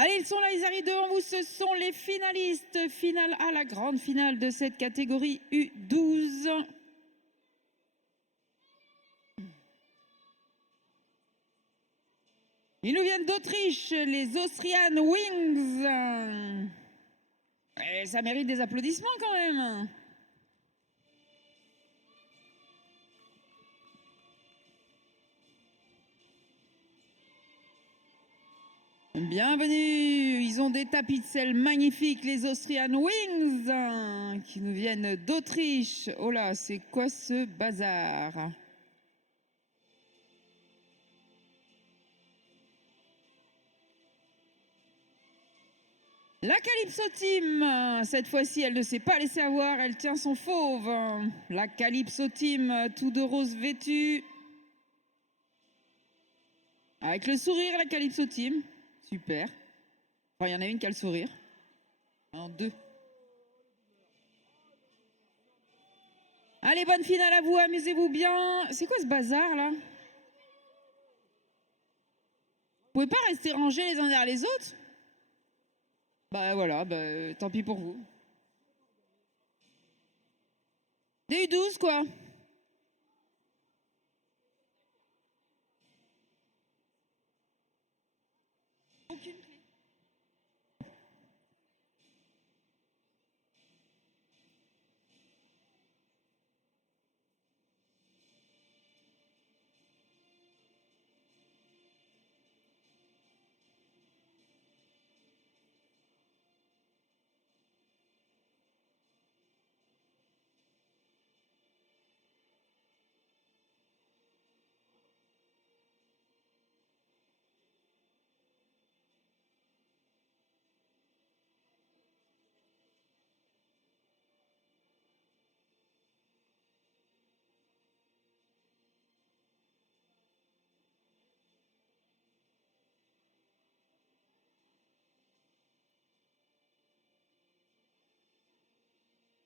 Allez, ils sont là, ils arrivent devant vous. Ce sont les finalistes. Finale à la grande finale de cette catégorie U12. Ils nous viennent d'Autriche, les Austrian Wings. Et ça mérite des applaudissements quand même. Bienvenue, ils ont des tapis de sel magnifiques, les Austrian Wings, qui nous viennent d'Autriche. Oh là, c'est quoi ce bazar? La Calypso Team, cette fois-ci, elle ne s'est pas laissée avoir, elle tient son fauve. La Calypso Team, tout de rose vêtu. Avec le sourire, la Calypso Team. Super. Enfin, il y en a une qui a le sourire. Un, deux. Allez, bonne finale à vous, amusez-vous bien. C'est quoi ce bazar, là? Vous pouvez pas rester rangés les uns derrière les autres? Bah voilà, tant pis pour vous. Des U12, quoi. Aucune clé.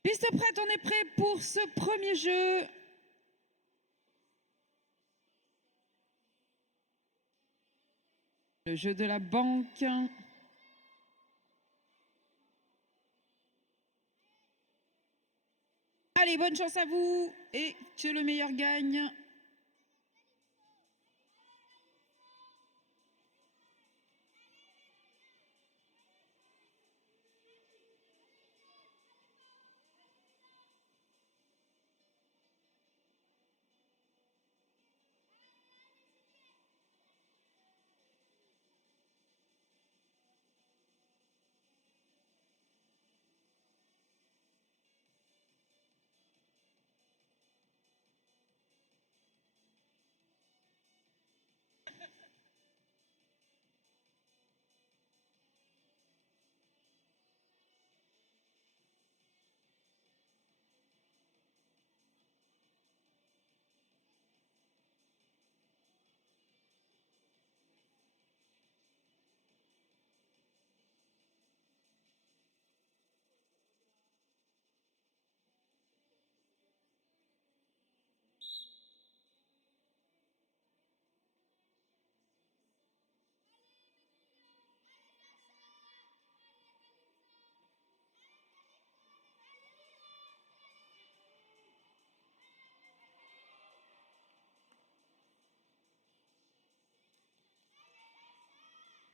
Piste prête, on est prêt pour ce premier jeu. Le jeu de la banque. Allez, bonne chance à vous et que le meilleur gagne.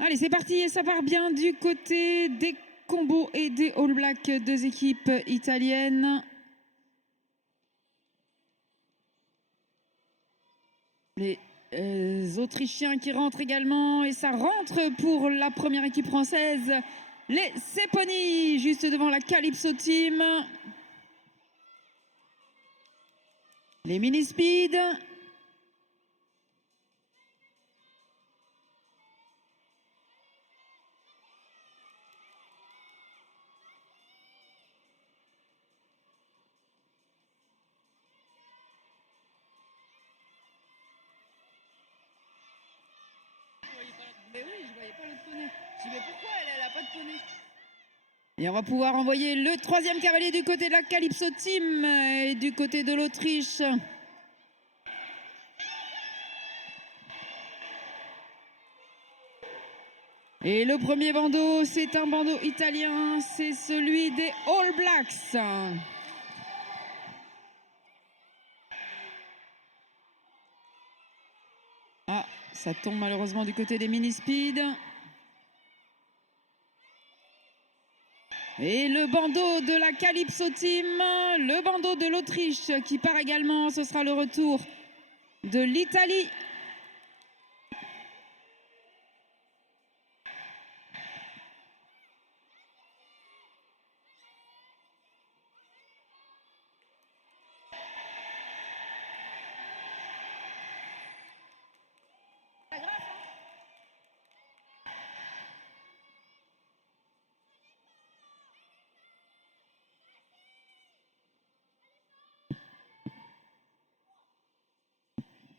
Allez, c'est parti et ça part bien du côté des Combos et des All Blacks, deux équipes italiennes. Les Autrichiens qui rentrent également et ça rentre pour la première équipe française. Les Ceponi juste devant la Calypso Team. Les Mini Speed. Mais oui, je voyais pas le poney. Je dis mais pourquoi elle a pas de poney? Et on va pouvoir envoyer le troisième cavalier du côté de la Calypso Team et du côté de l'Autriche. Et le premier bandeau, c'est un bandeau italien, c'est celui des All Blacks. Ah, ça tombe malheureusement du côté des mini-speed. Et le bandeau de la Calypso Team, le bandeau de l'Autriche qui part également, ce sera le retour de l'Italie.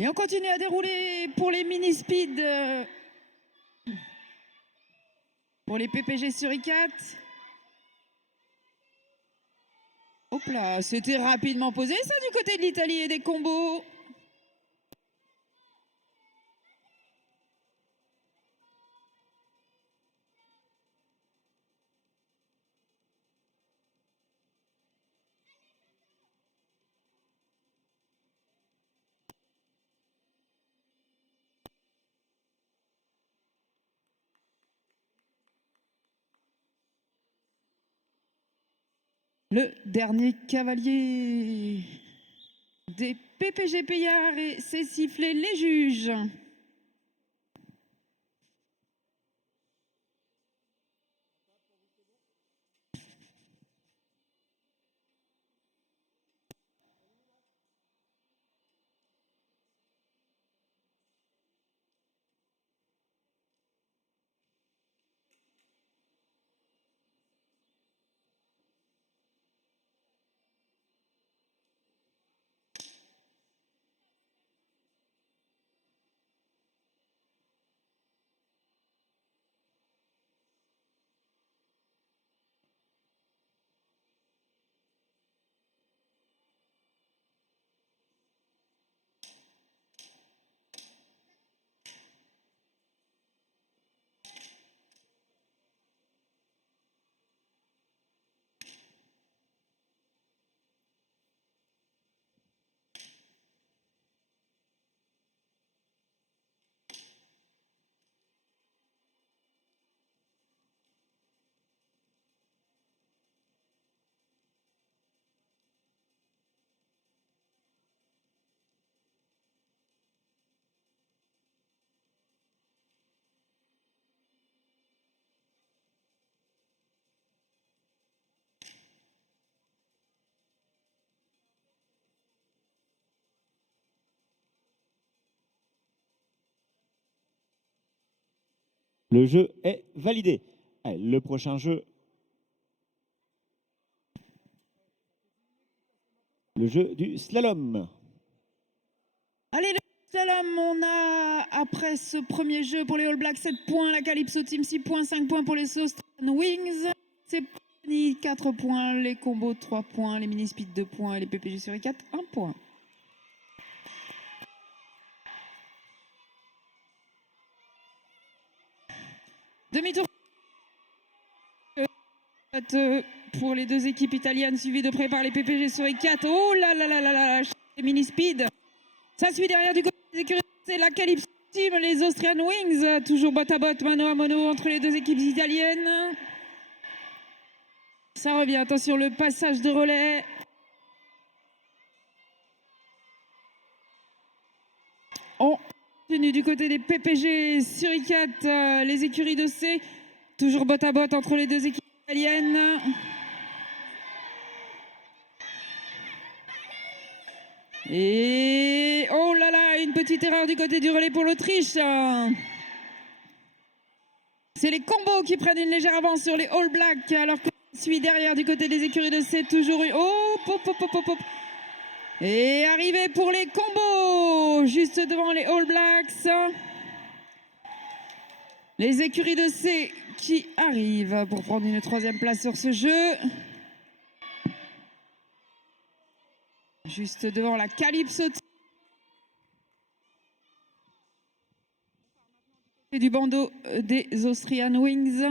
Et on continue à dérouler pour les mini-speed, pour les PPG sur I4. Hop là, c'était rapidement posé ça du côté de l'Italie et des combos. Le dernier cavalier des PPG Payard et c'est sifflé les juges. Le jeu est validé. Allez, le prochain jeu. Le jeu du slalom. Allez, le slalom, on a, après ce premier jeu pour les All Blacks, 7 points, la Calypso Team 6 points, 5 points pour les Australian Wings, c'est 4 points, les combos 3 points, les mini-speed 2 points et les PPG sur I4 1 point. Demi-tour pour les deux équipes italiennes, suivies de près par les PPG sur I4. Oh là là là là là, les mini-speed. Ça suit derrière du côté des écuries, c'est la Calypso Team, les Austrian Wings, toujours botte à botte, mano à mano entre les deux équipes italiennes. Ça revient, attention, le passage de relais. On continue du côté des PPG sur I4, les écuries de C, toujours botte à botte entre les deux équipes italiennes. Et oh là là, une petite erreur du côté du relais pour l'Autriche. C'est les combos qui prennent une légère avance sur les All Blacks, alors que suit derrière du côté des écuries de C, toujours eu. Oh, pop, pop, pop, pop. Et arrivé pour les combos, juste devant les All Blacks. Les écuries de C qui arrivent pour prendre une troisième place sur ce jeu. Juste devant la Calypso du bandeau des Austrian Wings.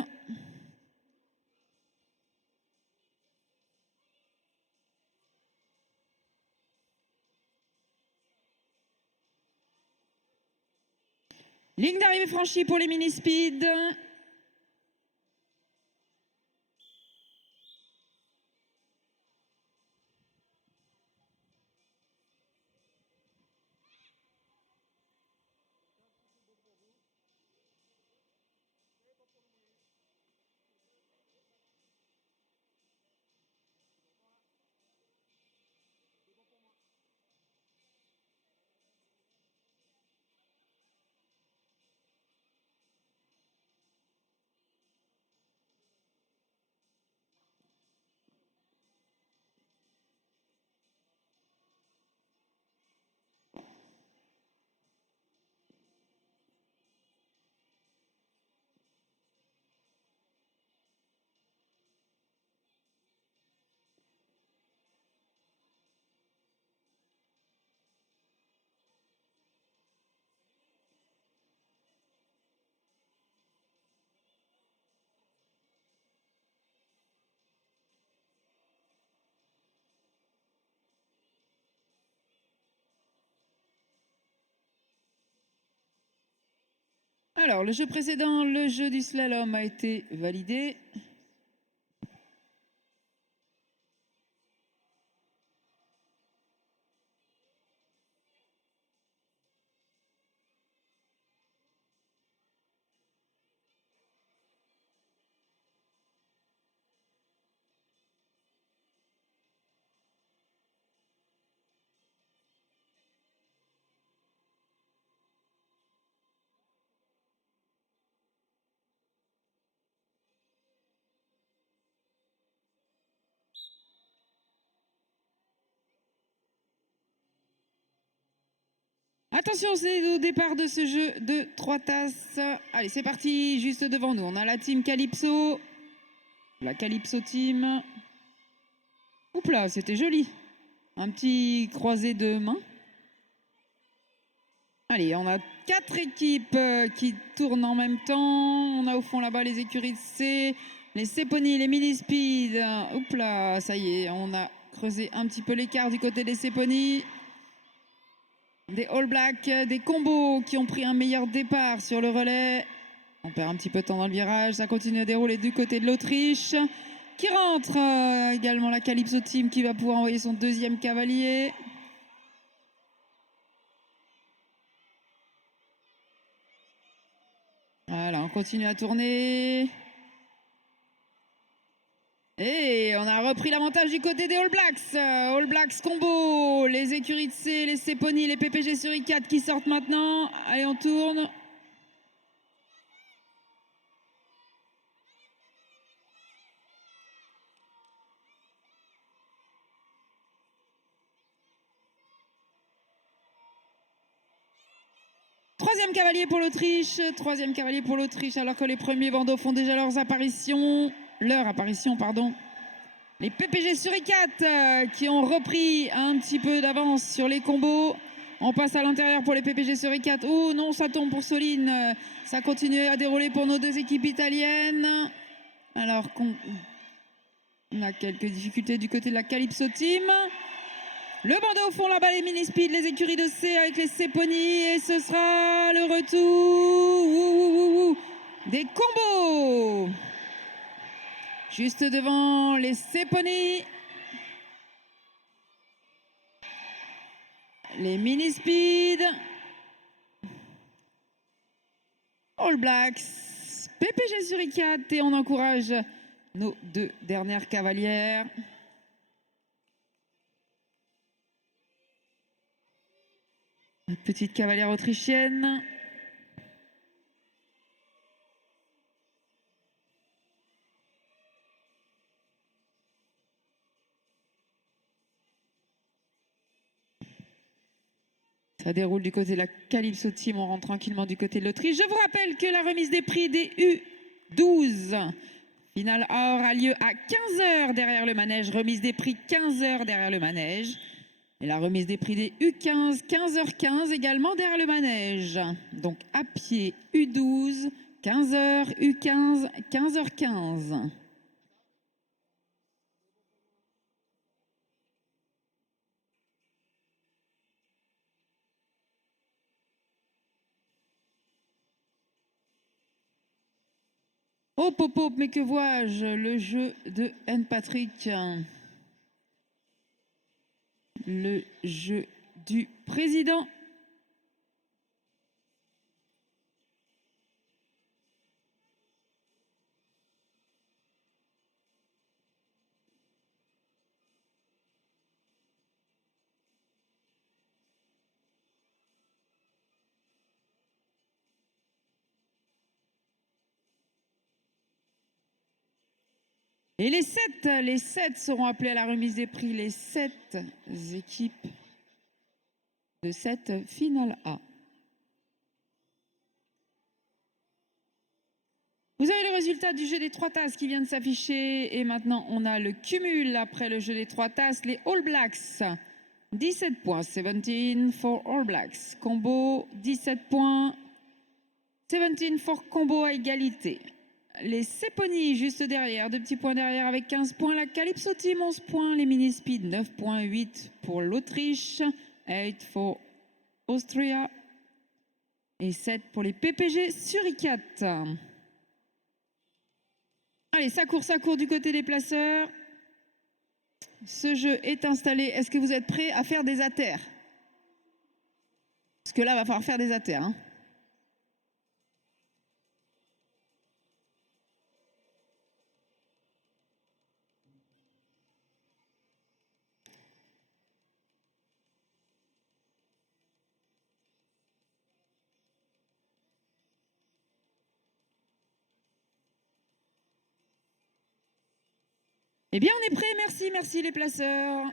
Ligne d'arrivée franchie pour les mini-speed. Alors, le jeu précédent, le jeu du slalom, a été validé. Attention, c'est au départ de ce jeu de 3 tasses. Allez, c'est parti, juste devant nous. On a la team Calypso. La Calypso team. Oups là, c'était joli. Un petit croisé de mains. Allez, on a 4 équipes qui tournent en même temps. On a au fond là-bas les écuries de C, les C-Pony, les mini-speed. Oups là, ça y est, on a creusé un petit peu l'écart du côté des C-Pony. Des All Blacks, des combos qui ont pris un meilleur départ sur le relais. On perd un petit peu de temps dans le virage. Ça continue à dérouler du côté de l'Autriche. Qui rentre également la Calypso Team qui va pouvoir envoyer son deuxième cavalier. Voilà, on continue à tourner. Et on a repris l'avantage du côté des All Blacks. All Blacks combo, les écuries de C, les C-Pony, les PPG sur I4 qui sortent maintenant. Allez, on tourne. Troisième cavalier pour l'Autriche, alors que les premiers bandeaux font déjà leur apparition, pardon. Les PPG sur I4 qui ont repris un petit peu d'avance sur les combos. On passe à l'intérieur pour les PPG sur I4. Oh non, ça tombe pour Soline. Ça continue à dérouler pour nos deux équipes italiennes. Alors qu'on a quelques difficultés du côté de la Calypso Team. Le bandeau au fond là-bas, les mini-speed, les écuries de C avec les C-Pony. Et ce sera le retour des combos. Juste devant les C-Pony. Les mini-speed. All Blacks. PPG sur I4. Et on encourage nos deux dernières cavalières. Notre petite cavalière autrichienne. Ça déroule du côté de la Calypso Team. On rentre tranquillement du côté de l'Autriche. Je vous rappelle que la remise des prix des U12 finale A aura lieu à 15 h derrière le manège. Remise des prix 15 h derrière le manège. Et la remise des prix des U15, 15h15 également derrière le manège. Donc à pied U12, 15h, U15, 15h15. Oh pop pop, mais que vois-je? Le jeu de Anne Patrick. Le jeu du président. Et les sept seront appelés à la remise des prix, les 7 équipes de cette finale A. Vous avez le résultat du jeu des 3 tasses qui vient de s'afficher. Et maintenant, on a le cumul après le jeu des 3 tasses. Les All Blacks, 17 points, 17 for All Blacks. Combo, 17 points, 17 for Combo à égalité. Les Seponi juste derrière, 2 petits points derrière avec 15 points. La Calypso Team, 11 points. Les Mini Speed, 9 points, 8 pour l'Autriche, 8 for Austria et 7 pour les PPG Suricat. Allez, ça court du côté des placeurs. Ce jeu est installé. Est-ce que vous êtes prêts à faire des atters? Parce que là, il va falloir faire des atters. Hein. Eh bien, on est prêts. Merci, merci les placeurs.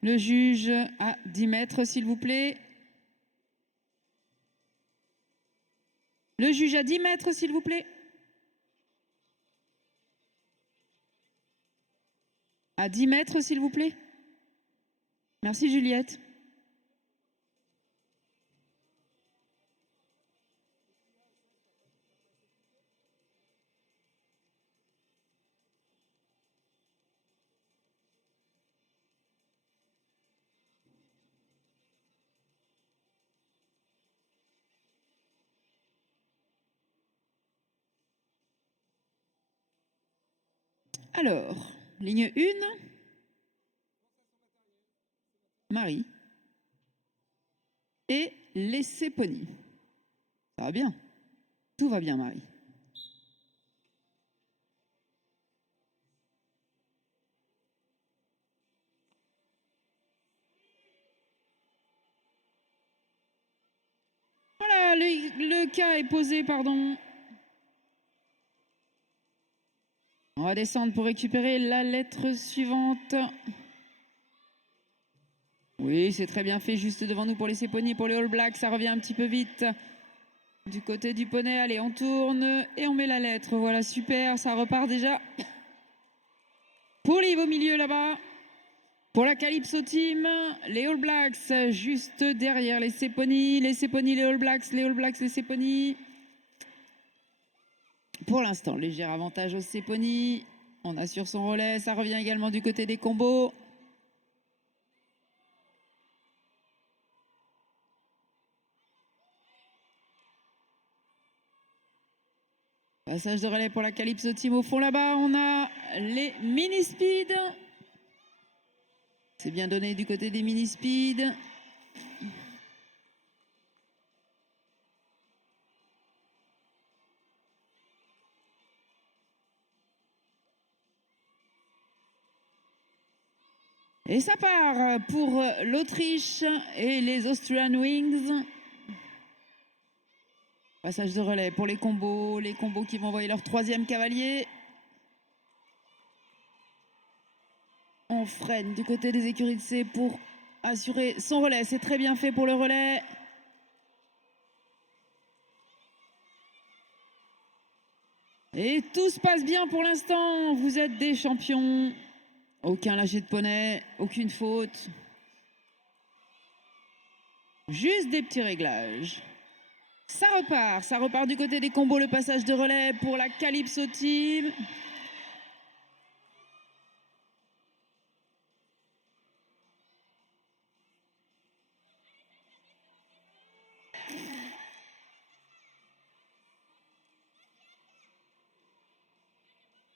Le juge à 10 mètres, s'il vous plaît. Le juge à 10 mètres, s'il vous plaît. À 10 mètres, s'il vous plaît. Merci, Juliette. Alors, ligne 1. Marie. Et les Seponi. Ça va bien. Tout va bien, Marie. Voilà, le cas est posé, pardon. On va descendre pour récupérer la lettre suivante. Oui, c'est très bien fait, juste devant nous pour les Seponi, pour les All Blacks. Ça revient un petit peu vite. Du côté du poney, allez, on tourne et on met la lettre. Voilà, super, ça repart déjà. Pour les au milieu là-bas. Pour la Calypso Team, les All Blacks juste derrière les Seponi, les All Blacks, les Seponi. Pour l'instant, léger avantage aux Seponi. On assure son relais, ça revient également du côté des combos. Passage de relais pour la Calypso Team au fond là-bas. On a les Mini Speed. C'est bien donné du côté des Mini Speed. Et ça part pour l'Autriche et les Austrian Wings. Passage de relais pour les combos qui vont envoyer leur 3e cavalier. On freine du côté des écuries de C pour assurer son relais. C'est très bien fait pour le relais. Et tout se passe bien pour l'instant. Vous êtes des champions. Aucun lâcher de poney, aucune faute. Juste des petits réglages. Ça repart du côté des combos, le passage de relais pour la Calypso Team.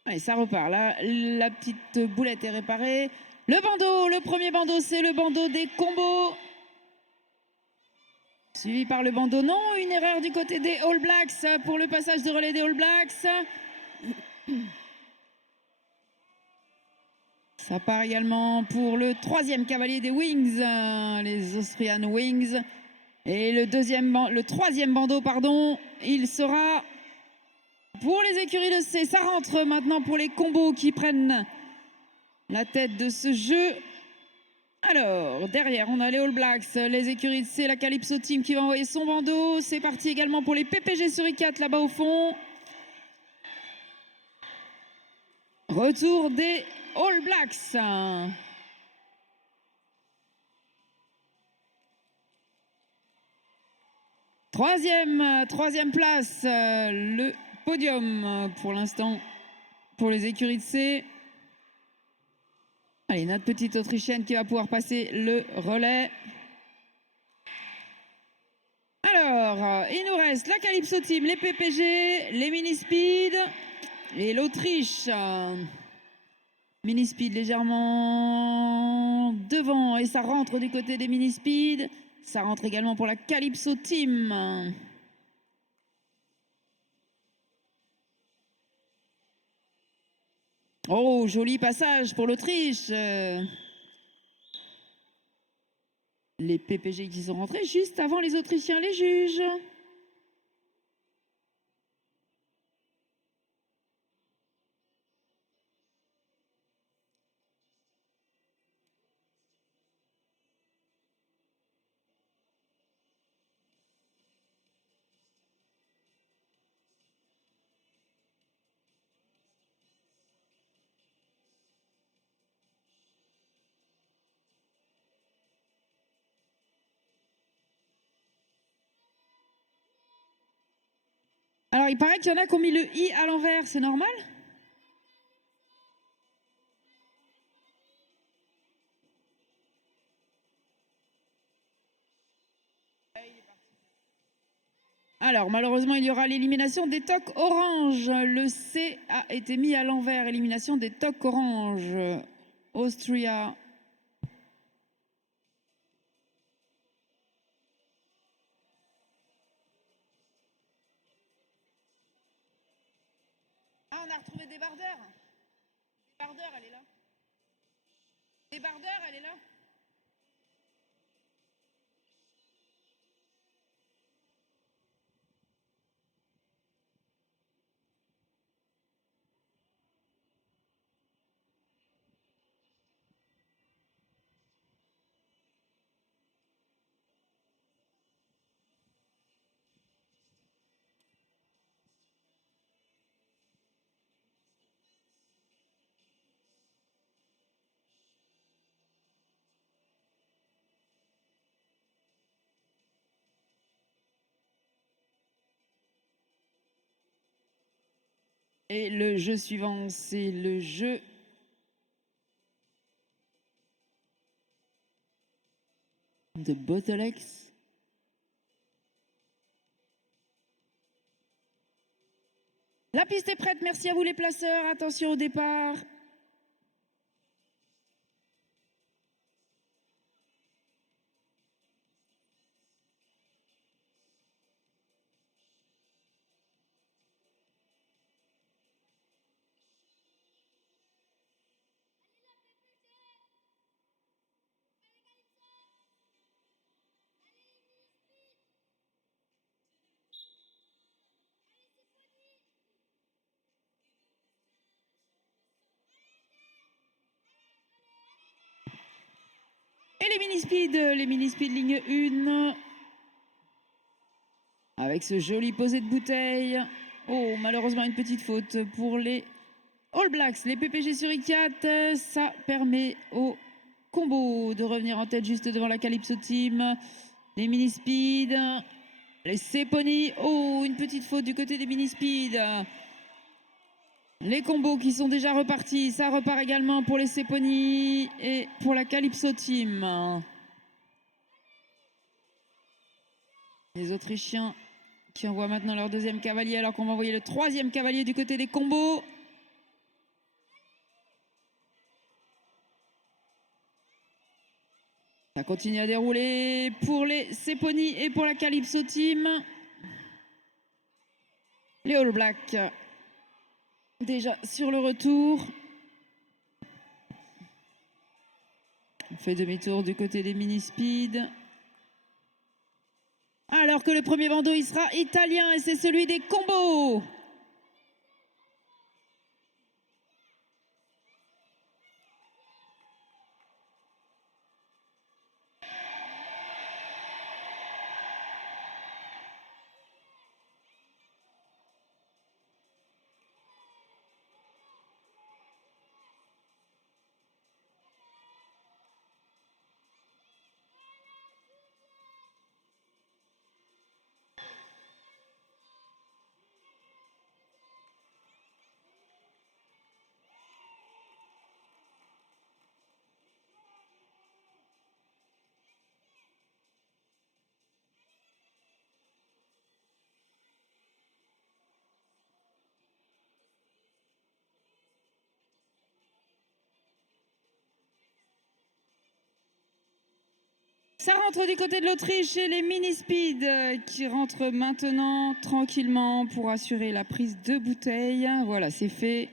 Allez, ça repart. Là, la petite boulette est réparée. Le bandeau, le premier bandeau, c'est le bandeau des combos. Suivi par le bandeau. Non, une erreur du côté des All Blacks pour le passage de relais des All Blacks. Ça part également pour le troisième cavalier des Wings, les Austrian Wings. Et le troisième bandeau, pardon, il sera pour les écuries de C. Ça rentre maintenant pour les combos qui prennent la tête de ce jeu. Alors, derrière, on a les All Blacks, les écuries de C, la Calypso Team qui va envoyer son bandeau. C'est parti également pour les PPG sur I4 là-bas au fond. Retour des All Blacks. Troisième place, le podium pour l'instant pour les écuries de C. Allez, notre petite Autrichienne qui va pouvoir passer le relais. Alors, il nous reste la Calypso Team, les PPG, les Mini Speed et l'Autriche. Mini Speed légèrement devant et ça rentre du côté des Mini Speed. Ça rentre également pour la Calypso Team. Oh, joli passage pour l'Autriche. Les PPG qui sont rentrés juste avant les Autrichiens, les juges. Alors, il paraît qu'il y en a qui ont mis le I à l'envers, c'est normal? Alors, malheureusement, il y aura l'élimination des tocs orange. Le C a été mis à l'envers. Élimination des tocs orange. Austria. Ah, on a retrouvé Débardeur. Débardeur, elle est là. Débardeur, elle est là. Et le jeu suivant, c'est le jeu de Bottlex. La piste est prête, merci à vous les placeurs. Attention au départ. Et les mini-speed ligne 1. Avec ce joli posé de bouteille. Oh, malheureusement, une petite faute pour les All Blacks, les PPG sur I4, ça permet au combo de revenir en tête juste devant la Calypso Team. Les mini speed, les Ceponi. Oh, une petite faute du côté des mini speed. Les combos qui sont déjà repartis, ça repart également pour les Ceponi et pour la Calypso Team. Les Autrichiens qui envoient maintenant leur deuxième cavalier alors qu'on va envoyer le troisième cavalier du côté des combos. Ça continue à dérouler pour les Ceponi et pour la Calypso Team. Les All Blacks déjà sur le retour. On fait demi-tour du côté des mini speed. Alors que le premier bandeau il sera italien et c'est celui des combos. Ça rentre du côté de l'Autriche et les mini speed qui rentrent maintenant tranquillement pour assurer la prise de bouteille. Voilà, c'est fait.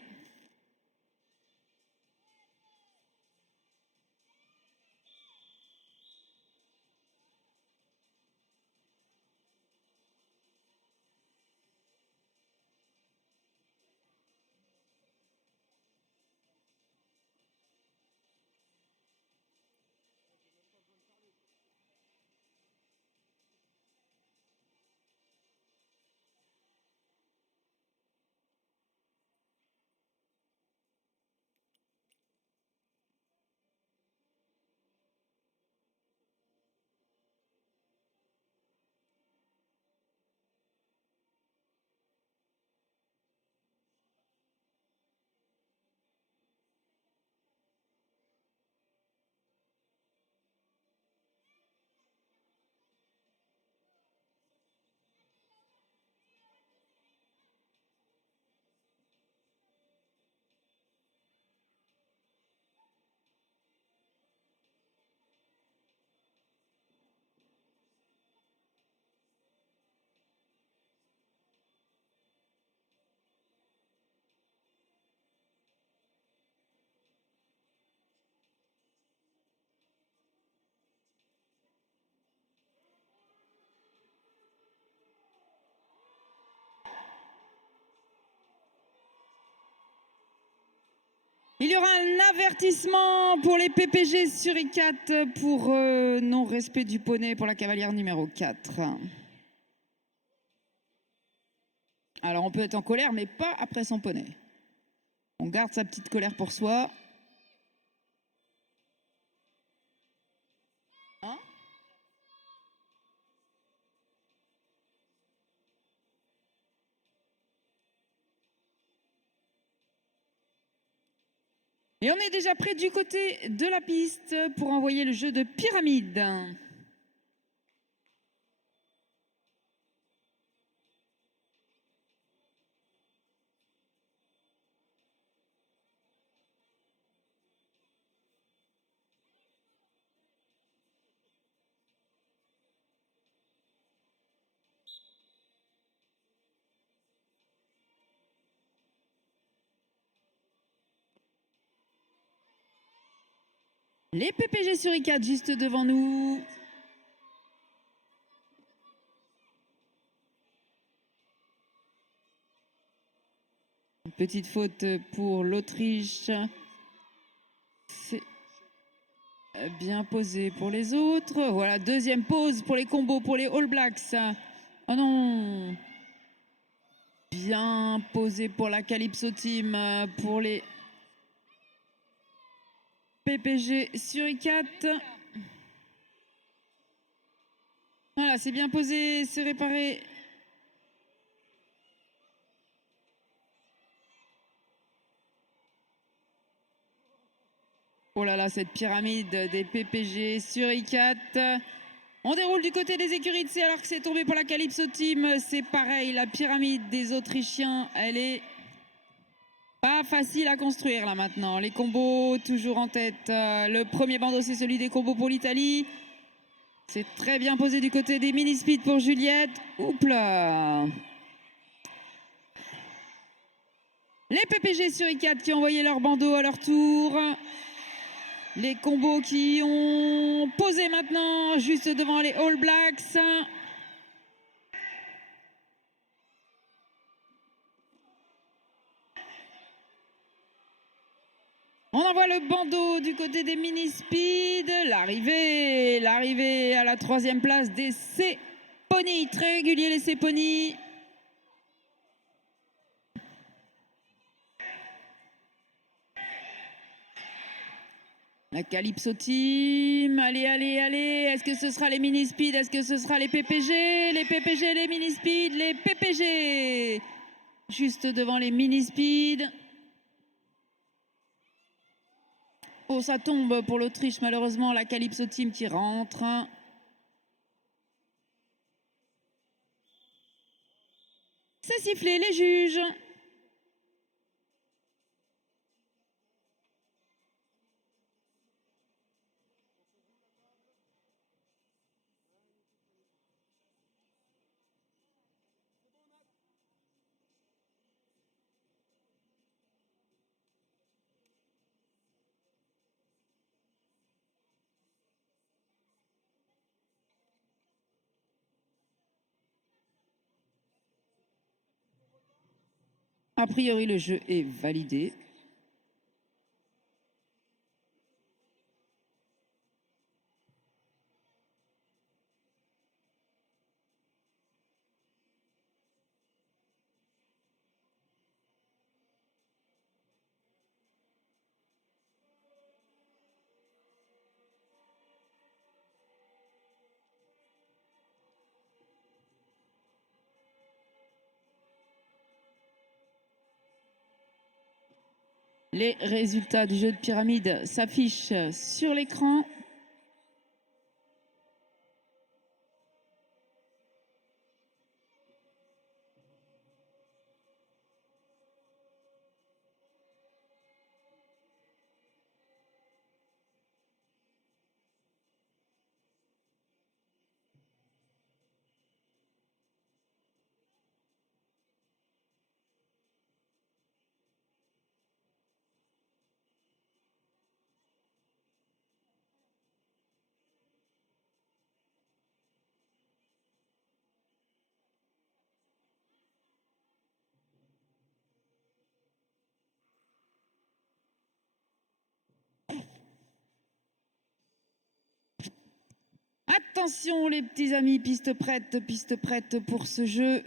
Il y aura un avertissement pour les PPG sur I4 pour non-respect du poney pour la cavalière numéro 4. Alors on peut être en colère, mais pas après son poney. On garde sa petite colère pour soi. Hein ? Et on est déjà près du côté de la piste pour envoyer le jeu de pyramide. Les PPG sur I4 juste devant nous. Une petite faute pour l'Autriche. C'est bien posé pour les autres. Voilà, deuxième pause pour les combos, pour les All Blacks. Oh non. bien posé pour la Calypso Team, pour les PPG sur I4. Voilà, c'est bien posé, c'est réparé. Oh là là, cette pyramide des PPG sur I4. On déroule du côté des écuries de C alors que c'est tombé pour la Calypso Team. C'est pareil, la pyramide des Autrichiens, elle est pas facile à construire là maintenant. Les combos toujours en tête. Le premier bandeau, c'est celui des combos pour l'Italie. C'est très bien posé du côté des mini-speed pour Juliette. Oups là. Les PPG sur I4 qui ont envoyé leur bandeau à leur tour. Les combos qui ont posé maintenant juste devant les All Blacks. On envoie le bandeau du côté des mini-speed. L'arrivée à la 3e place des C-Pony. Très régulier les C-Pony. La Calypso Team, allez, allez, allez, est-ce que ce sera les mini-speed, est-ce que ce sera les PPG, les mini-speed, les PPG, juste devant les mini-speed. Oh, ça tombe pour l'Autriche, malheureusement, la Calypso Team qui rentre. C'est sifflé, les juges. A priori, le jeu est validé. Les résultats du jeu de pyramide s'affichent sur l'écran. Attention les petits amis, piste prête pour ce jeu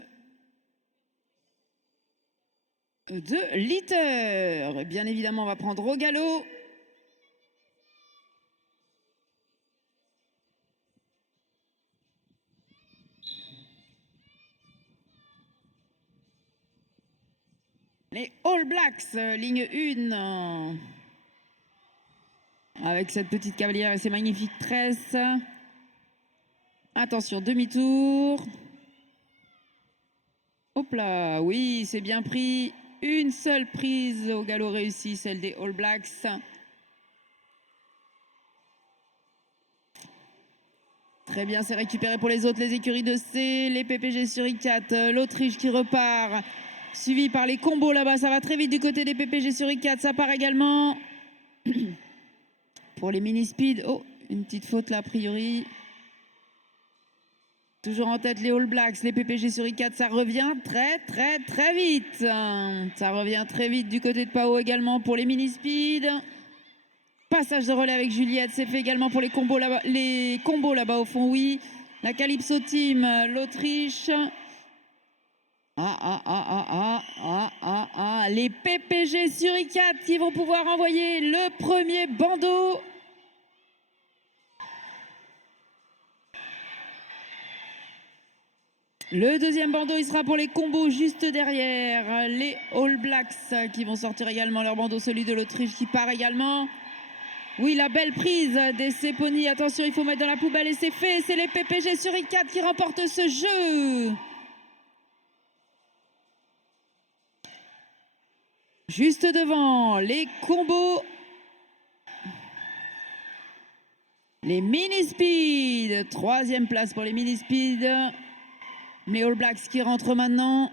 de litter. Bien évidemment, on va prendre au galop. Les All Blacks, ligne 1. Avec cette petite cavalière et ses magnifiques tresses. Attention, demi-tour. Hop là, oui, c'est bien pris. Une seule prise au galop réussi, celle des All Blacks. Très bien, c'est récupéré pour les autres, les écuries de C, les PPG sur I4, l'Autriche qui repart, suivi par les combos là-bas. Ça va très vite du côté des PPG sur I4, ça part également. Pour les mini-speed, oh, une petite faute là a priori. Toujours en tête les All Blacks, les PPG sur I4, ça revient très vite. Ça revient très vite du côté de Pau également pour les mini-speed. Passage de relais avec Juliette, c'est fait également pour les combos là-bas au fond, oui. La Calypso Team, l'Autriche. Les PPG sur I4 qui vont pouvoir envoyer le premier bandeau. Le deuxième bandeau, il sera pour les combos juste derrière. Les All Blacks qui vont sortir également leur bandeau, celui de l'Autriche qui part également. Oui, la belle prise des Ceponi. Attention, il faut mettre dans la poubelle et c'est fait. C'est les PPG sur I4 qui remportent ce jeu. Juste devant, les combos. Les mini-speed. Troisième place pour les mini-speed. Les All Blacks qui rentrent maintenant.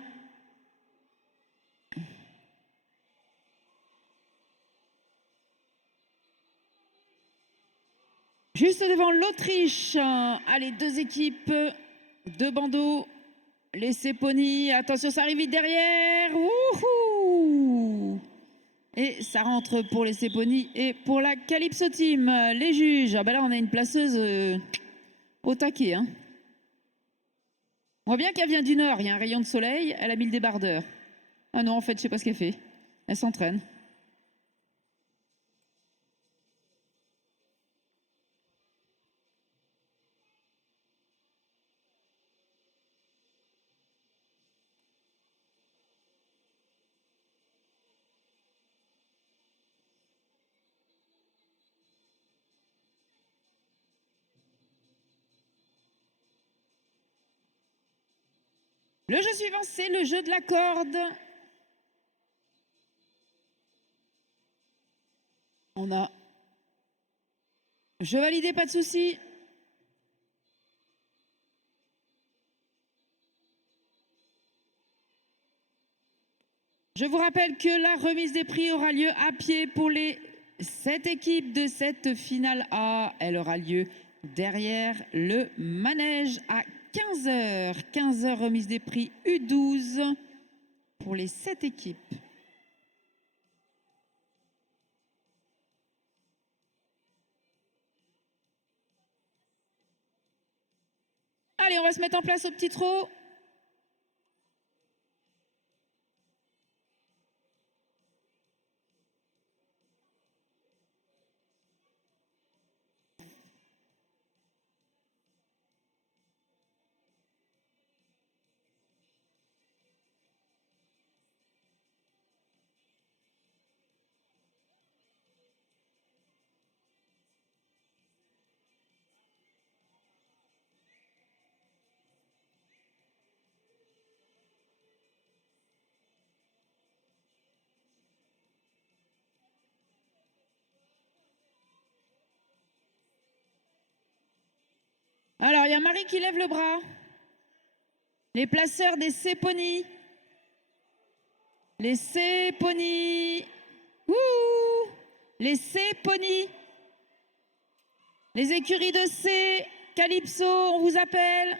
Juste devant l'Autriche. Allez, deux équipes, deux bandeaux. Les Ceponi. Attention, ça arrive vite derrière. Wouhou! Et ça rentre pour les Ceponi et pour la Calypso Team. Les juges. Ah ben là, on a une placeuse au taquet. Hein. On voit bien qu'elle vient du nord. Il y a un rayon de soleil. Elle a mis le débardeur. Ah non, en fait, je sais pas ce qu'elle fait. Elle s'entraîne. Le jeu suivant, c'est le jeu de la corde. On a jeu validé, pas de souci. Je vous rappelle que la remise des prix aura lieu à pied pour les 7 équipes de cette finale A. Elle aura lieu derrière le manège à 15h. 15h, remise des prix U12 pour les 7 équipes. Allez, on va se mettre en place au petit trot. Alors, il y a Marie qui lève le bras. Les placeurs des Ceponi. Les Ceponi. Ouh! Les Ceponi. Les écuries de C. Calypso, on vous appelle.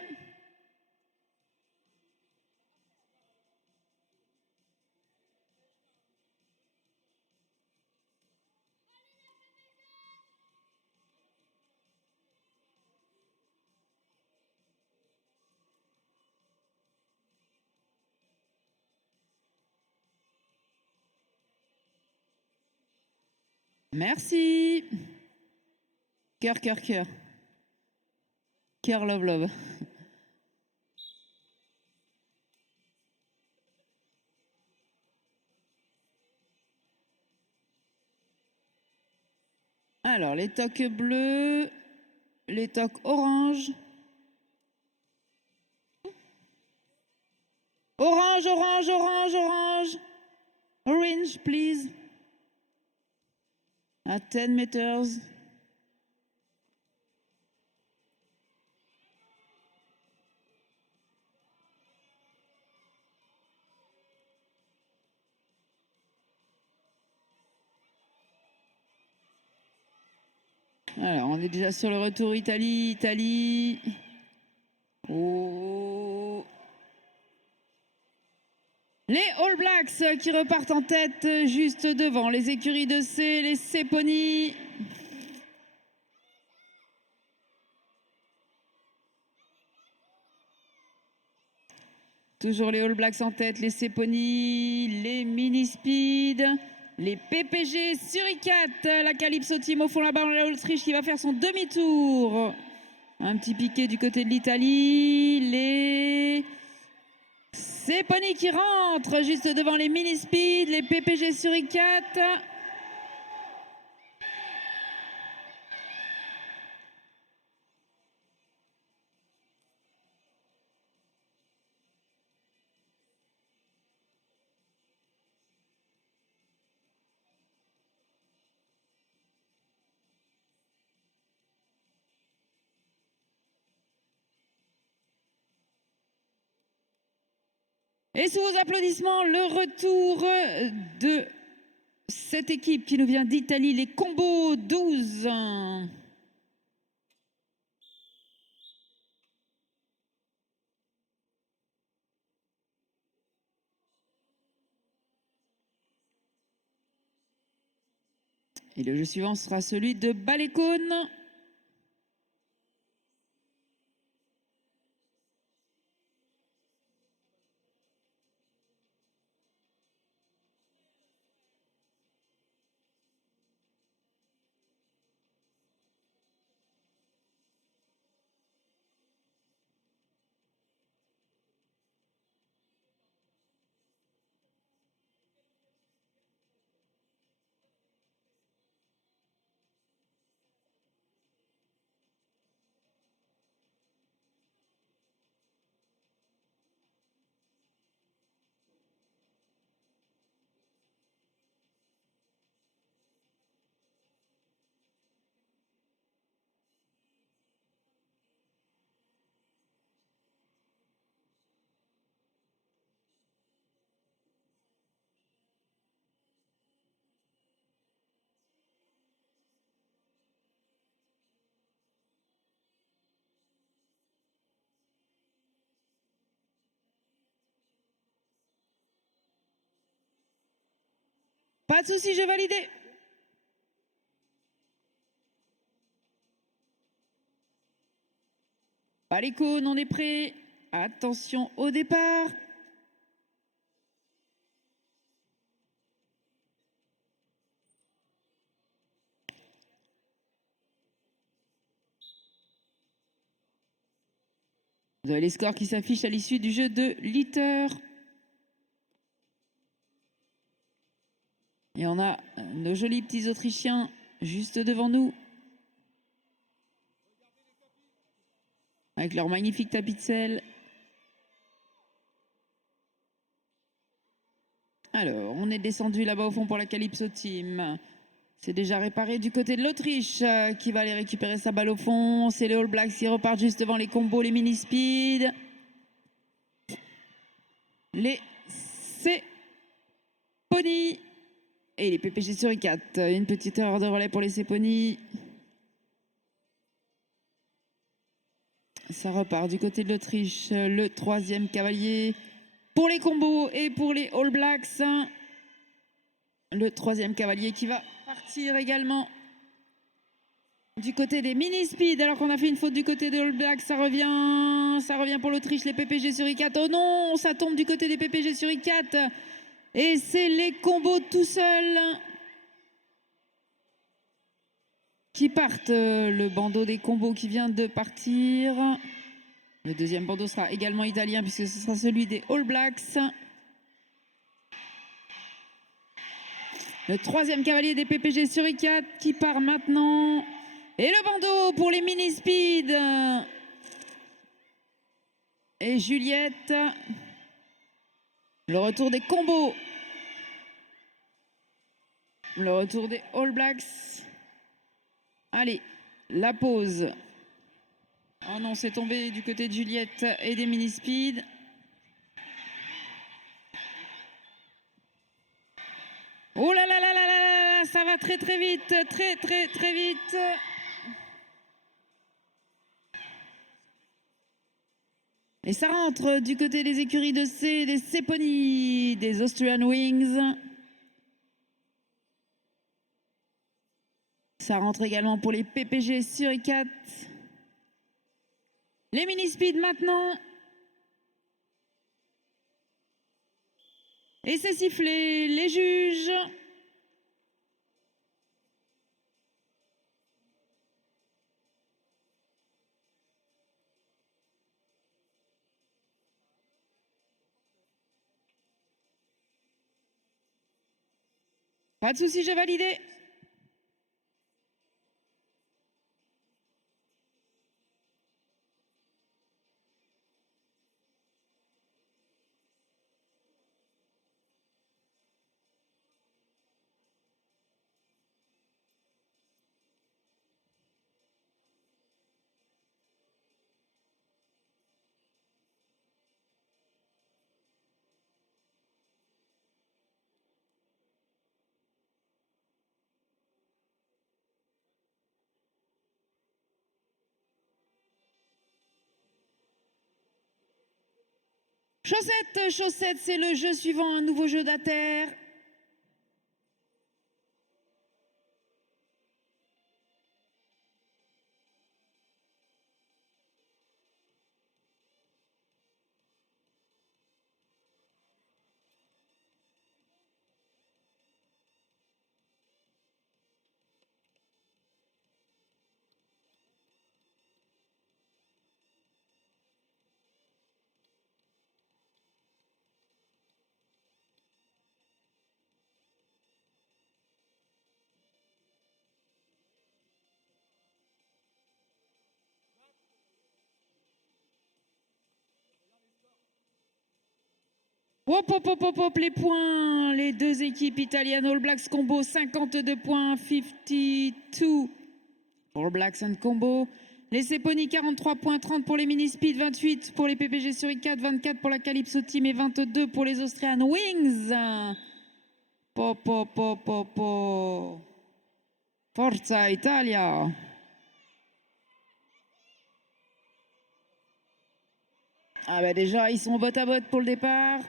Merci. Cœur, cœur, cœur. Cœur, love, love. Alors, les toques bleus, les toques orange. Orange, orange, orange, orange. Orange, please. At 10 meters. Alors, on est déjà sur le retour Italie, Italie. Oh. Les All Blacks qui repartent en tête juste devant les écuries de C, les Ceponi. Toujours les All Blacks en tête, les Seponi, les Mini Speed, les PPG Suricat, la Calypso Team au fond là-bas, l'Autriche qui va faire son demi-tour. Un petit piqué du côté de l'Italie, les Seponi qui rentrent juste devant les Mini Speed, les PPG Suricat. Et sous vos applaudissements, le retour de cette équipe qui nous vient d'Italie, les Combos 12. Et le jeu suivant sera celui de Balécone. Pas de souci, j'ai validé. Balécone, on est prêt. Attention au départ. Vous avez les scores qui s'affichent à l'issue du jeu de Litter. Et on a nos jolis petits Autrichiens juste devant nous. Avec leur magnifique tapis de sel. Alors, on est descendu là-bas au fond pour la Calypso Team. C'est déjà réparé du côté de l'Autriche qui va aller récupérer sa balle au fond. C'est les All Blacks qui repartent juste devant les Combos, les Mini Speed. Les Seponi et les PPG Suricat. Une petite erreur de relais pour les Seponi. Ça repart du côté de l'Autriche. Le troisième cavalier pour les Combos et pour les All Blacks. Le troisième cavalier qui va partir également du côté des Mini Speed, alors qu'on a fait une faute du côté des All Blacks. Ça revient pour l'Autriche, les PPG Suricat. Oh non, ça tombe du côté des PPG Suricat. Et c'est les Combos tout seuls qui partent. Le bandeau des Combos qui vient de partir. Le deuxième bandeau sera également italien puisque ce sera celui des All Blacks. Le troisième cavalier des PPG Suricat qui part maintenant. Et le bandeau pour les Mini Speed. Et Juliette. Le retour des Combos. Le retour des All Blacks. Allez, la pause. Oh non, c'est tombé du côté de Juliette et des Mini Speed. Oh là là là là là là, ça va très très vite, très vite. Et ça rentre du côté des écuries de C, des Seponi, des Austrian Wings. Ça rentre également pour les PPG Suricat. Les Mini Speed maintenant. Et c'est sifflé, les juges. Pas de souci, j'ai validé. Chaussettes, chaussettes, c'est le jeu suivant, un nouveau jeu d'atterre. Hop, hop, hop, hop, hop, les points. Les deux équipes italiennes All Blacks Combo, 52 points, 52 All Blacks and Combo. Les Seponi, 43 points, 30 pour les Mini Speed, 28 pour les PPG sur I4, 24 pour la Calypso Team et 22 pour les Austrian Wings. Pop, pop, pop, pop, pop. Forza Italia. Ah bah déjà, ils sont botte à botte pour le départ.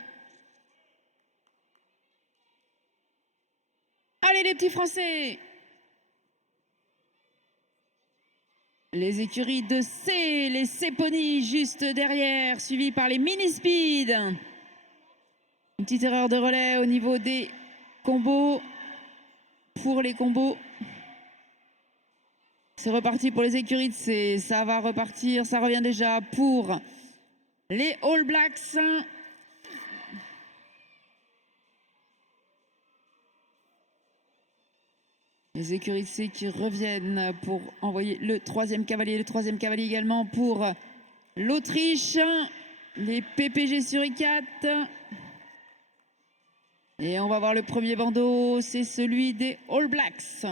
Allez les petits Français! Les écuries de C, les Seponi juste derrière, suivis par les Mini Speed. Une petite erreur de relais au niveau des combos. Pour les combos. C'est reparti pour les écuries de C. Ça va repartir, ça revient déjà pour les All Blacks. Les écuries de C qui reviennent pour envoyer le troisième cavalier. Le troisième cavalier également pour l'Autriche. Les PPG sur I4. Et on va voir le premier bandeau. C'est celui des All Blacks.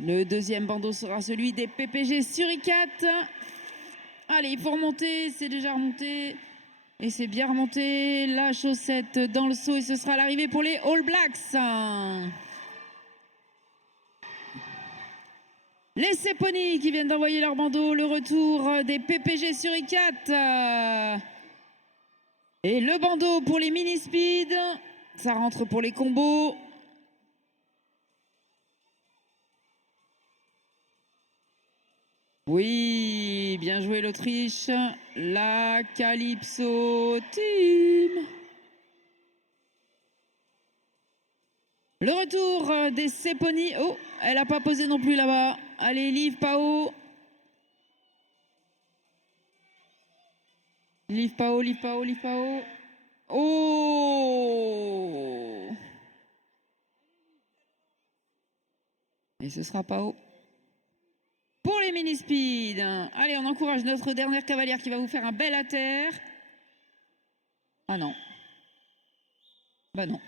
Le deuxième bandeau sera celui des PPG sur I4. Allez, il faut remonter. C'est déjà remonté. Et c'est bien remonté, la chaussette dans le saut et ce sera l'arrivée pour les All Blacks. Les Seponi qui viennent d'envoyer leur bandeau, le retour des PPG sur I4. Et le bandeau pour les Mini Speed, ça rentre pour les combos. Oui, bien joué l'Autriche, la Calypso Team. Le retour des Seponi. Oh, elle n'a pas posé non plus là-bas. Allez, Liv Pao. Liv Pao, Liv Pao, Liv Pao. Oh! Et ce sera Pao. Pour les Mini Speed. Allez, on encourage notre dernière cavalière qui va vous faire un bel à terre. Ah non. Bah non.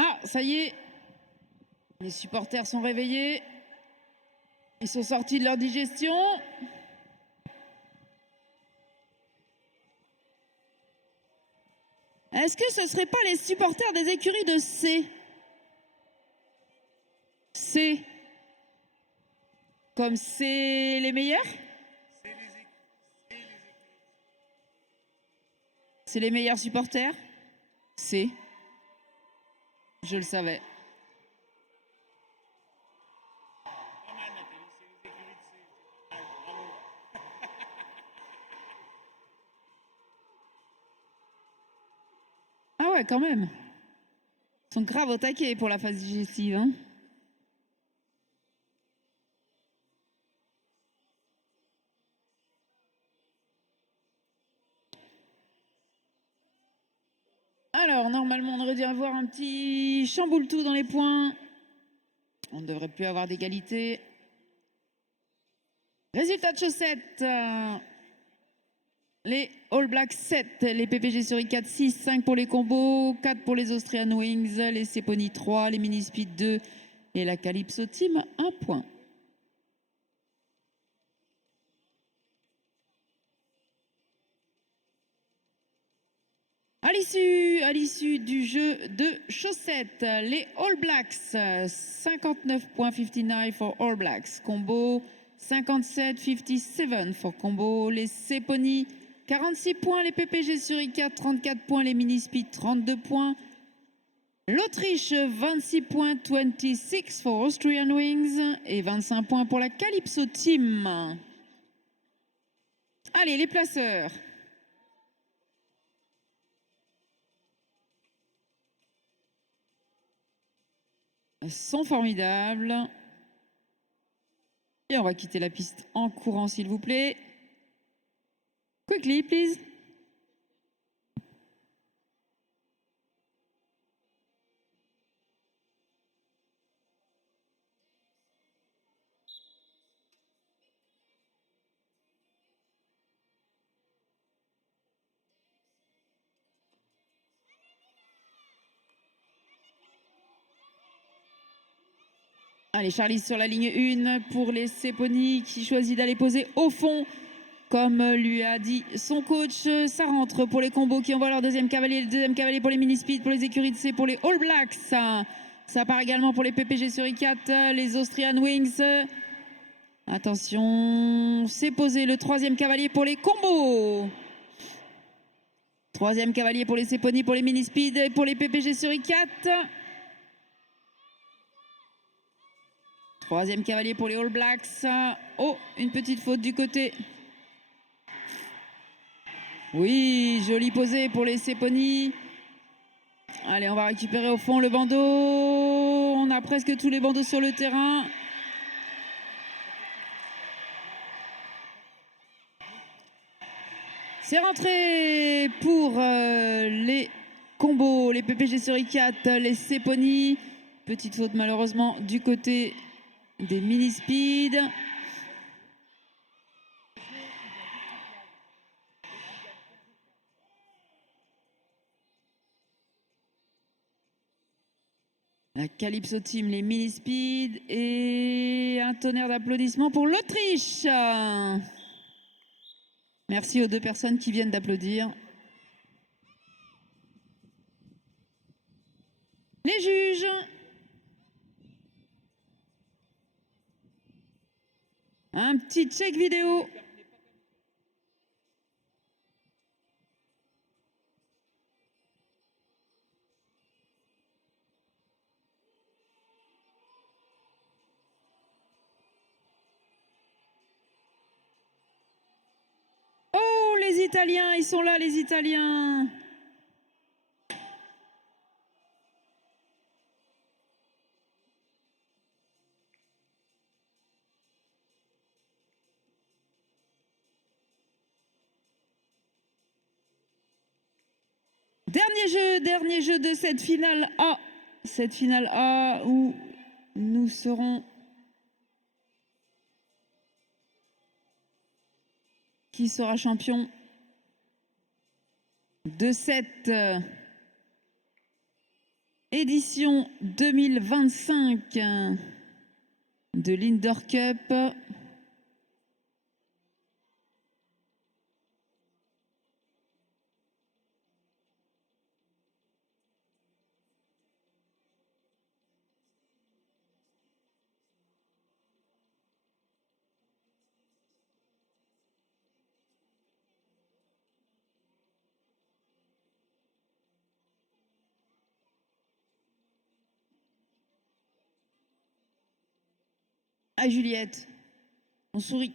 Ah, ça y est. Les supporters sont réveillés. Ils sont sortis de leur digestion. Est-ce que ce ne seraient pas les supporters des écuries de C? C comme c'est les meilleurs? C'est les meilleurs supporters? C. Je le savais. Ah ouais, quand même. Ils sont grave au taquet pour la phase digestive. Hein. Alors, normalement, on aurait dû avoir un petit chamboule-tout dans les points. On ne devrait plus avoir d'égalité. Résultat de chaussettes. Les All Blacks 7, les PPG Surrey 4, 6, 5 pour les combos, 4 pour les Austrian Wings, les Seponi 3, les Mini Speed 2 et la Calypso Team 1 point. À l'issue du jeu de chaussettes, les All Blacks, 59.59 for All Blacks, combo 57.57 for combo, les Seponi 46 points, les PPG Surrey 4, 34 points, les Mini Speed 32 points, l'Autriche 26 points, 26 for Austrian Wings et 25 points pour la Calypso Team. Allez, les placeurs. Sont formidables. Et on va quitter la piste en courant, s'il vous plaît. Quickly, please. Allez, Charlie sur la ligne 1 pour les Seponi qui choisit d'aller poser au fond. Comme lui a dit son coach, ça rentre pour les combos qui envoient leur deuxième cavalier. Le deuxième cavalier pour les mini speed, pour les écuries de C, pour les All Blacks. Ça part également pour les PPG Surrey 4, les Austrian Wings. Attention, c'est posé le troisième cavalier pour les combos. Troisième cavalier pour les Seponi, pour les mini speed et pour les PPG Surrey 4. Troisième cavalier pour les All Blacks. Oh, une petite faute du côté. Oui, joli posé pour les Seponi. Allez, on va récupérer au fond le bandeau. On a presque tous les bandeaux sur le terrain. C'est rentré pour les combos, les PPG Surrey 4, les Seponi. Petite faute malheureusement du côté des mini speed. La Calypso Team, les mini speed et un tonnerre d'applaudissements pour l'Autriche. Merci aux deux personnes qui viennent d'applaudir. Les juges. Un petit check vidéo. Oh, les Italiens, ils sont là, les Italiens. Dernier jeu de cette finale A. Cette finale A où nous serons... Qui sera champion de cette édition 2025 de l'Indoor Cup. Ah, Juliette, on sourit.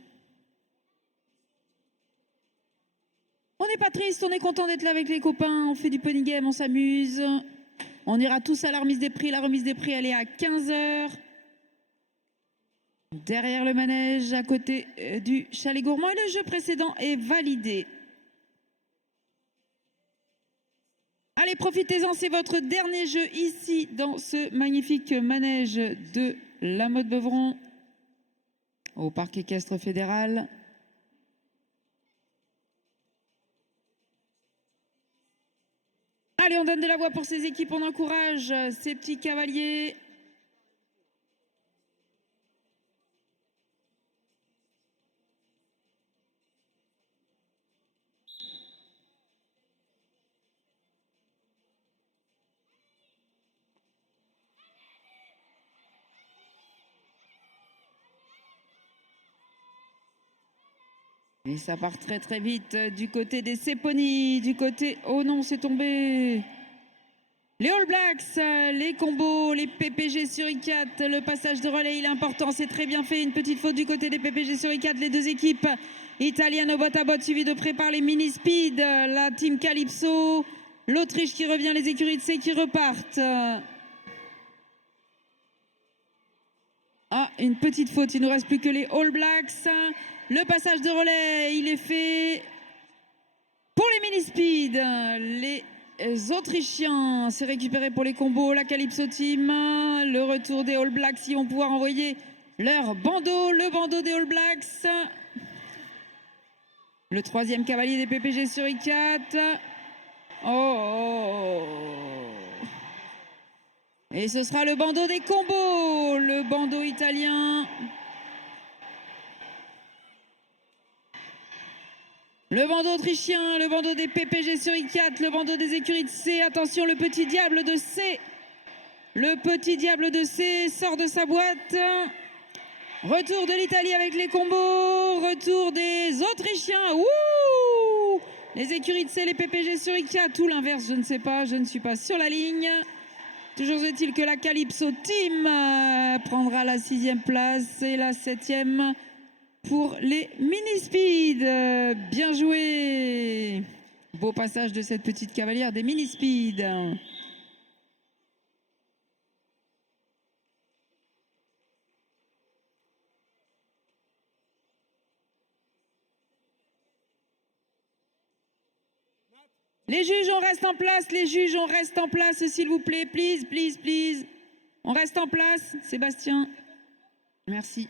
On n'est pas triste, on est content d'être là avec les copains, on fait du pony game, on s'amuse. On ira tous à la remise des prix. La remise des prix, elle est à 15 h. Derrière le manège, à côté du chalet gourmand. Et le jeu précédent est validé. Allez, profitez-en, c'est votre dernier jeu ici dans ce magnifique manège de la Motte-Beuvron au Parc équestre fédéral. Allez, on donne de la voix pour ces équipes, on encourage ces petits cavaliers. Et ça part très très vite du côté des Seponi, du côté... Oh non, c'est tombé. Les All Blacks, les combos, les PPG sur I4, le passage de relais, il est important, c'est très bien fait. Une petite faute du côté des PPG sur I4, les deux équipes italiennes au bot à bot, suivies de près par les Mini Speed, la team Calypso, l'Autriche qui revient, les écuries de C qui repartent. Ah, une petite faute, il ne nous reste plus que les All Blacks. Le passage de relais, il est fait pour les Mini Speed. Les Autrichiens, c'est récupéré pour les combos, la Calypso Team. Le retour des All Blacks, ils vont pouvoir envoyer leur bandeau, le bandeau des All Blacks. Le troisième cavalier des PPG sur I4. Oh. Et ce sera le bandeau des combos, le bandeau italien. Le bandeau autrichien, le bandeau des PPG sur I4, le bandeau des écuries de C. Attention, le petit diable de C. Le petit diable de C sort de sa boîte. Retour de l'Italie avec les combos. Retour des Autrichiens. Ouh! Les écuries de C, les PPG sur I4. Tout l'inverse, je ne sais pas. Je ne suis pas sur la ligne. Toujours est-il que la Calypso Team prendra la 6e place et la 7e pour les Mini Speed. Bien joué. Beau passage de cette petite cavalière des Mini Speed. Les juges, on reste en place. Les juges, on reste en place, s'il vous plaît. Please, please, please. On reste en place. Sébastien. Merci.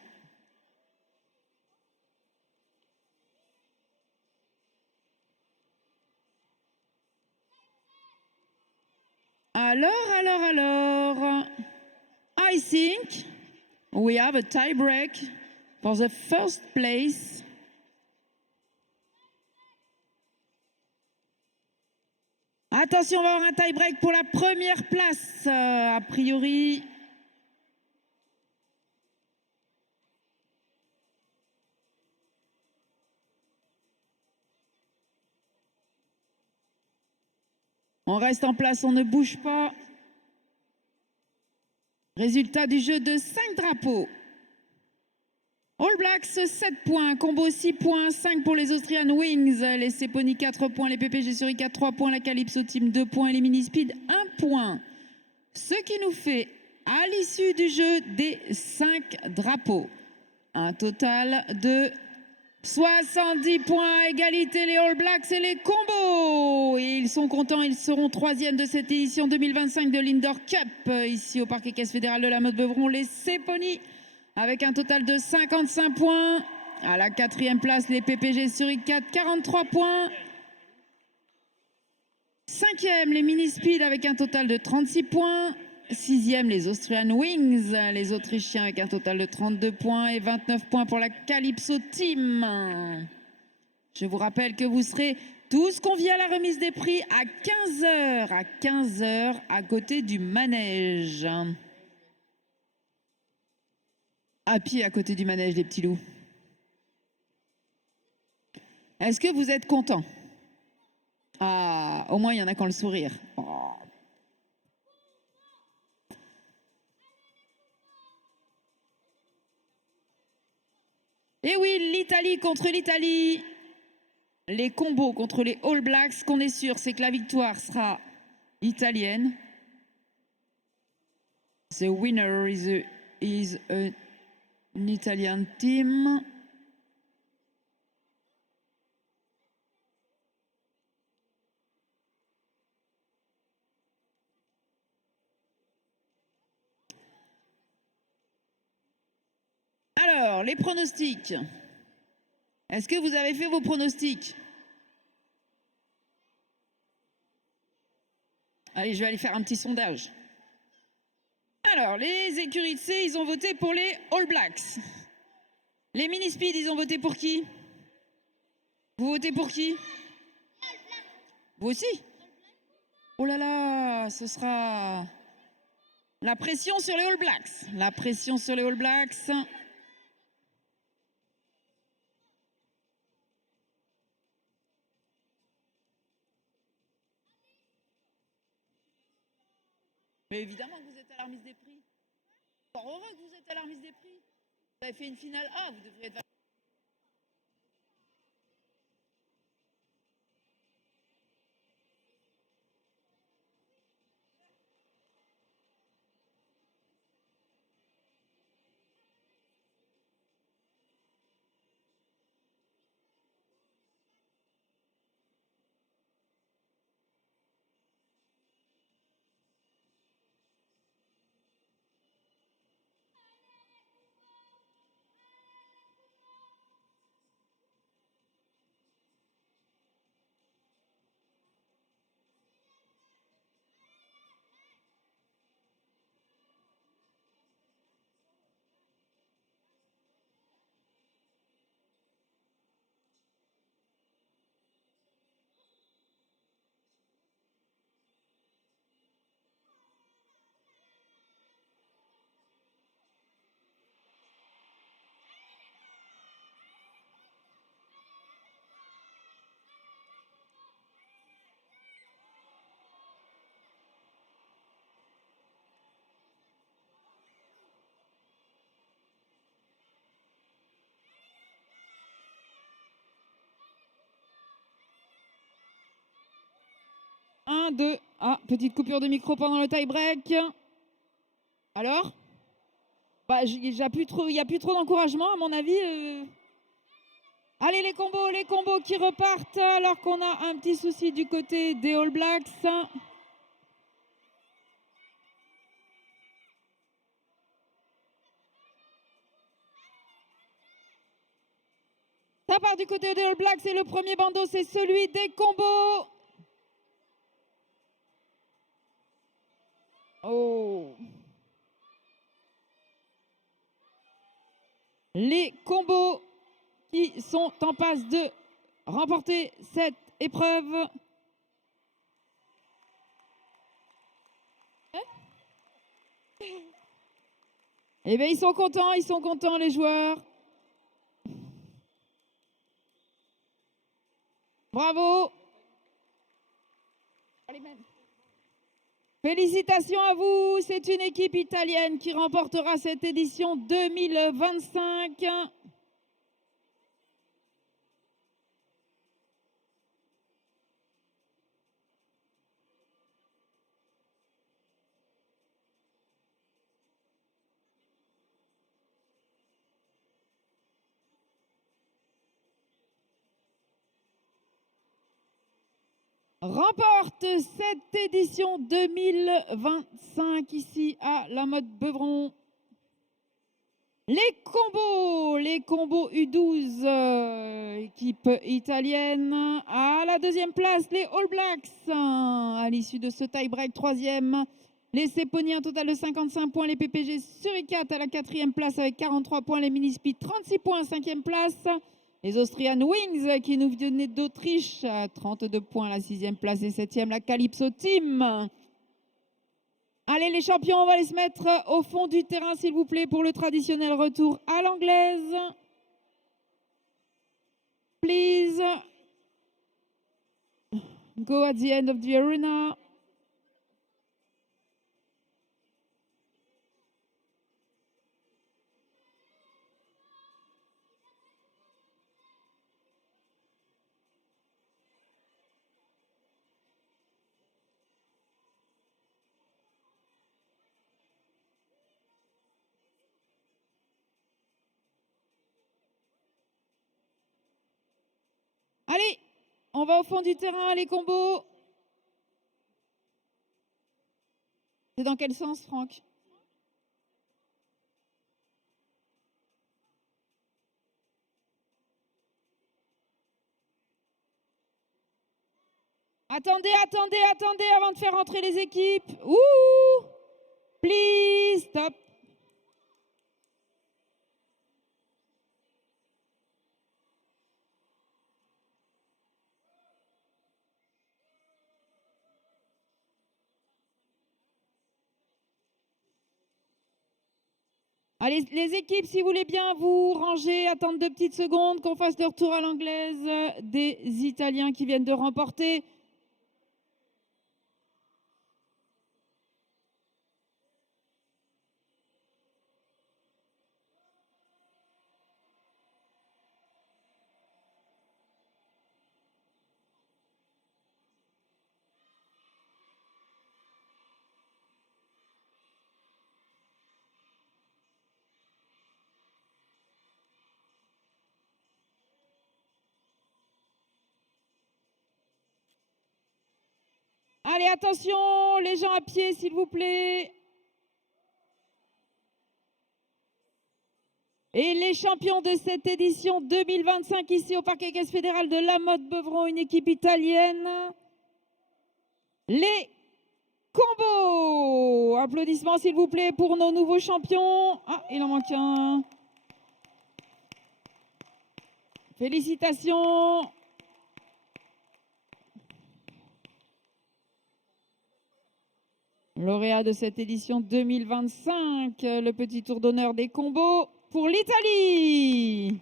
Alors. I think we have a tie break for the first place. Attention, on va avoir un tie break pour la première place, a priori. On reste en place, on ne bouge pas. Résultat du jeu de 5 drapeaux. All Blacks 7 points, combo 6 points, 5 pour les Austrian Wings, les Seponi 4 points, les PPG sur I4 3 points, la Calypso Team 2 points et les Mini Speed 1 point. Ce qui nous fait, à l'issue du jeu des 5 drapeaux, un total de 70 points, égalité les All Blacks et les combos. Et ils sont contents, ils seront 3e de cette édition 2025 de l'Indoor Cup, ici au Parc équestre fédéral de la Motte-Beuvron, les Seponi, avec un total de 55 points. À la 4e place, les PPG sur I4, 43 points. 5e, les Mini Speed avec un total de 36 points. 6e, les Austrian Wings, les Autrichiens avec un total de 32 points et 29 points pour la Calypso Team. Je vous rappelle que vous serez tous conviés à la remise des prix à 15 h. À 15 h, à côté du manège. À pied à côté du manège, les petits loups. Est-ce que vous êtes contents? Ah, au moins il y en a qui ont le sourire. Oh. Et oui, l'Italie contre l'Italie. Les combos contre les All Blacks, ce qu'on est sûr, c'est que la victoire sera italienne. The winner is an Italian team. Alors, les pronostics. Est-ce que vous avez fait vos pronostics? Allez, je vais aller faire un petit sondage. Alors, les écuries de C, ils ont voté pour les All Blacks. Les mini-speed, ils ont voté pour qui? Vous votez pour qui? Vous aussi? Oh là là, ce sera la pression sur les All Blacks. La pression sur les All Blacks. Mais évidemment que vous êtes à la remise des prix. Fort heureux que vous êtes à la remise des prix. Vous avez fait une finale A, vous devriez être... Un, deux. Ah, petite coupure de micro pendant le tie-break. Alors? Bah, il n'y a plus trop d'encouragement, à mon avis. Allez, les combos qui repartent, alors qu'on a un petit souci du côté des All Blacks. Ça part du côté des All Blacks et le premier bandeau, c'est celui des combos. Oh. Les combos qui sont en passe de remporter cette épreuve. Eh bien, ils sont contents les joueurs. Bravo. Félicitations à vous, c'est une équipe italienne qui remportera cette édition 2025. Remporte cette édition 2025 ici à la mode Beuvron. Les combos U12, équipe italienne. À la deuxième place, les All Blacks. À l'issue de ce tie-break, troisième. Les Ceponi, un total de 55 points. Les PPG Suricat à la quatrième place avec 43 points. Les Mini-Speed, 36 points, cinquième place. Les Austrian Wings qui nous venaient d'Autriche, 32 points, la sixième place et septième, la Calypso Team. Allez les champions, on va aller se mettre au fond du terrain s'il vous plaît pour le traditionnel retour à l'anglaise. Please go at the end of the arena. Allez, on va au fond du terrain, les combos. C'est dans quel sens, Franck? Attendez avant de faire entrer les équipes. Ouh! Please, stop. Allez, les équipes, si vous voulez bien vous ranger, attendre 2 petites secondes, qu'on fasse le retour à l'anglaise des Italiens qui viennent de remporter. Allez, attention, les gens à pied, s'il vous plaît. Et les champions de cette édition 2025 ici au Parc Équestre Fédéral de La Motte-Beuvron, une équipe italienne. Les Combos. Applaudissements s'il vous plaît pour nos nouveaux champions. Ah, il en manque un. Félicitations. Lauréat de cette édition 2025, le petit tour d'honneur des combos pour l'Italie.